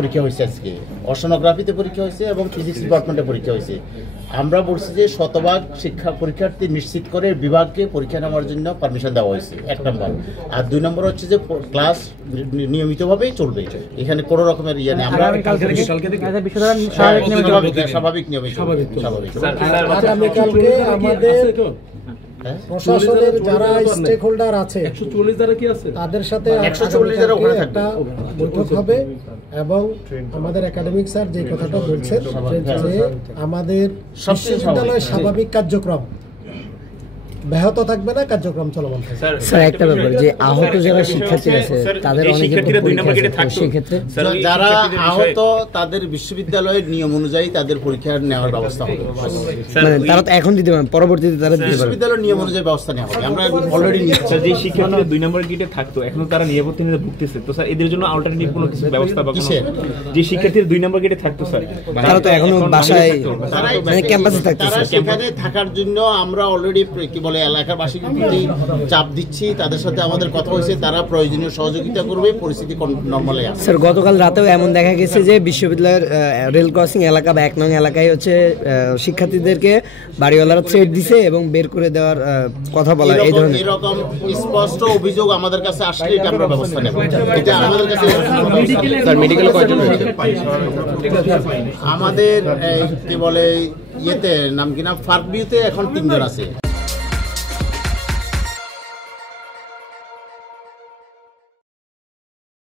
পরীক্ষা হয়েছে, আজকে ওশানোগ্রাফিতে পরীক্ষা হয়েছে এবং ফিজিক্স ডিপার্টমেন্টে পরীক্ষা হয়েছে। আমরা বলছি যে শতভাগ শিক্ষা পরীক্ষার্থী নিশ্চিত করে বিভাগকে পরীক্ষা নেওয়ার জন্য পারমিশন দেওয়া হয়েছে, 1 নম্বর। আর 2 নম্বর হচ্ছে যে ক্লাস নিয়মিতভাই চলবে, এখানে কোনো রকমের ইয়ে নেই। আমরা স্বাভাবিক নিয়মে স্বাভাবিক। প্রশাসনের যারা স্টেক হোল্ডার আছে 140 যারা কি আছে তাদের সাথে 140 যারা ওখানে থাকবে, বৈঠক হবে এবং আমাদের একাডেমিক স্যার যে কথাটা বলছেন যে আমাদের বিশ্ববিদ্যালয়ের স্বাভাবিক কার্যক্রম ব্যাহত থাকবে না, কার্যক্রম চলমান থাকবে। স্যার একটা ব্যাপার যে আহত যারা শিক্ষার্থী আছে তাদের শিক্ষার্থীরা 2 নম্বর গেটে থাকতো, সেক্ষেত্রে যারা আহত তাদের বিশ্ববিদ্যালয়ের নিয়ম অনুযায়ী তাদের পরীক্ষা নেওয়ার ব্যবস্থা হবে। মানে তারা তো এখন দিতে পারেন, পরবর্তীতে তারা দিতে পারবে। বিশ্ববিদ্যালয়ের নিয়ম অনুযায়ী ব্যবস্থা নেওয়া হবে। আমরা অলরেডি স্যার যে শিক্ষার্থীরা 2 নম্বর গেটে থাকতো এখন তারা নিরাপত্তাহীনতা ভুগতেছে, তো স্যার এদের জন্য অল্টারনেটিভ কোনো কিছু ব্যবস্থা বা যে শিক্ষার্থীরা 2 নম্বর গেটে থাকতো স্যার তারা তো এখনো বাসায় মানে ক্যাম্পাসে থাকতেছে, তারা সেখানে থাকার জন্য আমরা অলরেডি কি বলে এলাকাবাসীর প্রতি চাপ দিচ্ছি, তাদের সাথে আমাদের কথা হয়েছে, তারা প্রয়োজনীয় সহযোগিতা করবে, পরিস্থিতি নরমালে আসবে। স্যার গতকাল রাতেও এমন দেখা গেছে যে বিশ্ববিদ্যালয়ের রেল ক্রসিং এলাকা বা 1 নং এলাকায় হচ্ছে শিক্ষার্থীদেরকে বাড়িওয়ালারা থ্রেট দিছে এবং বের করে দেওয়ার কথা বলা, এই ধরনের এরকম স্পষ্ট অভিযোগ আমাদের কাছে আসলে এটা আমরা ব্যবস্থা নেব। এটা আমাদের কাছে স্যার মেডিকেলে কয়জন হয়েছে? আমাদের কি বলে ইয়েতে নাম কিনা ফার্কভিউতে এখন 3 জন আছে।